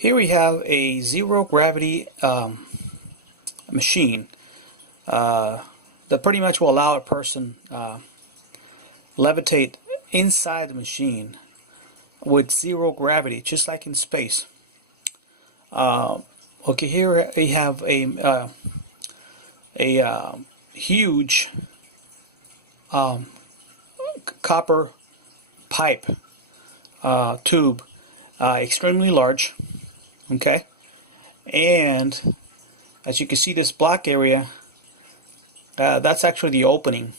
Here we have a zero gravity machine that pretty much will allow a person levitate inside the machine with zero gravity, just like in space. Okay, here we have a huge copper pipe tube, extremely large. Okay, and as you can see, this black area, that's actually the opening.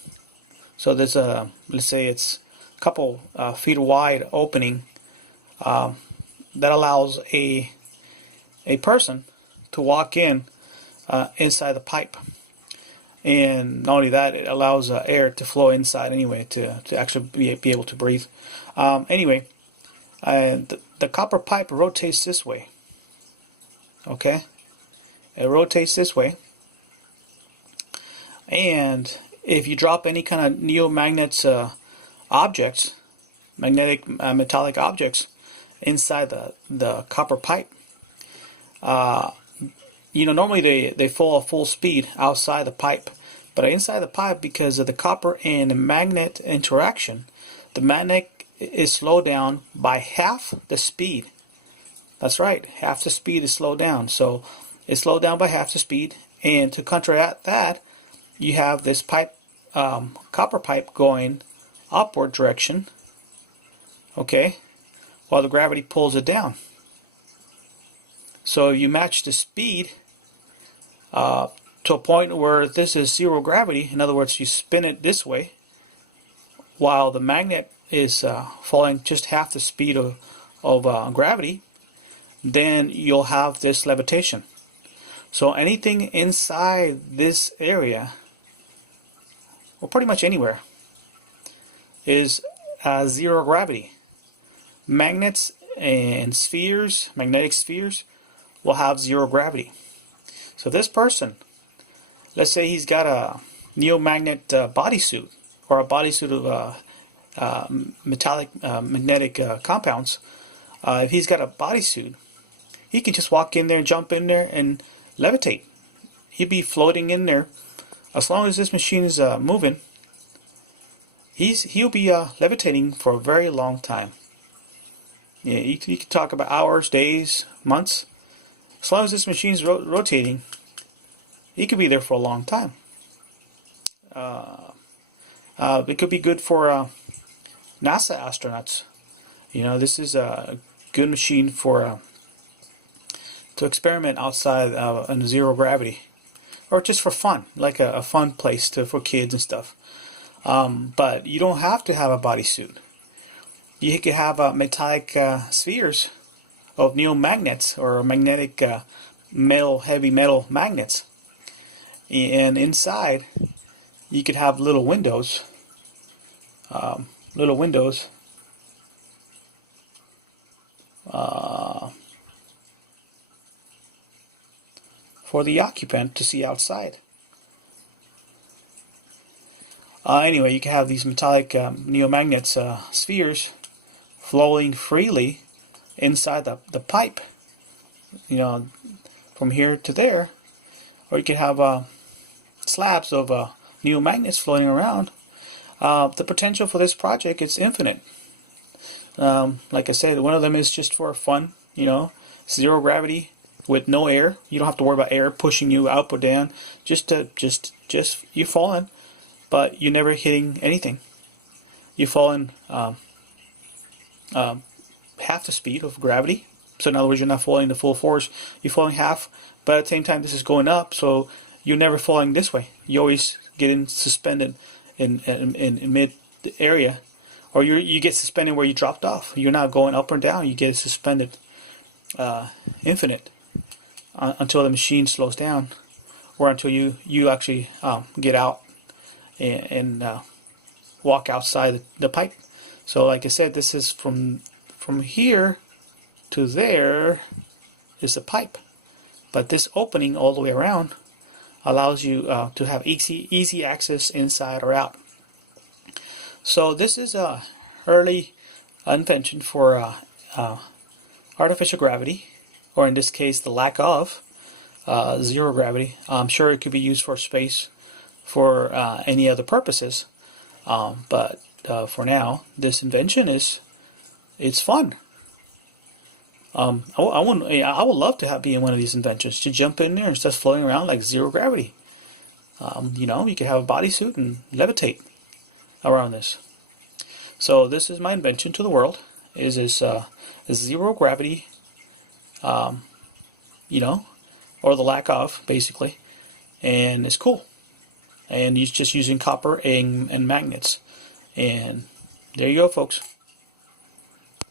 So there's a, let's say it's a couple feet wide opening that allows a person to walk in inside the pipe. And not only that, it allows air to flow inside anyway to actually be able to breathe. Anyway, the copper pipe rotates this way. Okay, it rotates this way, and if you drop any kind of neomagnets objects, magnetic metallic objects inside the copper pipe, normally they fall at full speed outside the pipe, but inside the pipe, because of the copper and the magnet interaction, the magnet is slowed down by half the speed. That's right, half the speed is slowed down. So it's slowed down by half the speed, and to counteract that, you have this pipe, copper pipe, going upward direction, okay, while the gravity pulls it down. So you match the speed to a point where this is zero gravity. In other words, you spin it this way while the magnet is falling just half the speed of gravity. Then you'll have this levitation. So anything inside this area, or pretty much anywhere, is zero gravity. Magnets and spheres, magnetic spheres, will have zero gravity. So this person, let's say he's got a neomagnet bodysuit, or a bodysuit of metallic magnetic compounds. If he's got a bodysuit, he can just walk in there, jump in there, and levitate. He'd be floating in there. As long as this machine is moving, he'll be levitating for a very long time. Yeah, you can talk about hours, days, months. As long as this machine is rotating, he could be there for a long time. It could be good for NASA astronauts. This is a good machine for to experiment outside in zero gravity, or just for fun, like a fun place for kids and stuff. But you don't have to have a bodysuit. You could have metallic spheres of neomagnets, or magnetic heavy metal magnets, and inside you could have little windows. For the occupant to see outside. Anyway, you can have these metallic neomagnets spheres flowing freely inside the pipe, from here to there, or you can have slabs of neomagnets floating around. The potential for this project is infinite. Like I said, one of them is just for fun, zero gravity with no air. You don't have to worry about air pushing you up or down. Just you falling, but you're never hitting anything. You're falling half the speed of gravity. So in other words, you're not falling the full force. You're falling half, but at the same time, this is going up. So you're never falling this way. You always get suspended in mid area, or you get suspended where you dropped off. You're not going up or down. You get suspended infinite until the machine slows down, or until you actually get out and walk outside the pipe. So like I said, this is from here to there is the pipe, but this opening all the way around allows you to have easy access inside or out. So this is a early invention for artificial gravity, or in this case, the lack of zero gravity. I'm sure it could be used for space, for any other purposes. But for now, this invention it's fun. I would love to be in one of these inventions, to jump in there and start floating around like zero gravity. You know, you could have a bodysuit and levitate around this. So this is my invention to the world. Is this zero gravity, you know, or the lack of, basically, and it's cool. And he's just using copper and magnets. And there you go, folks.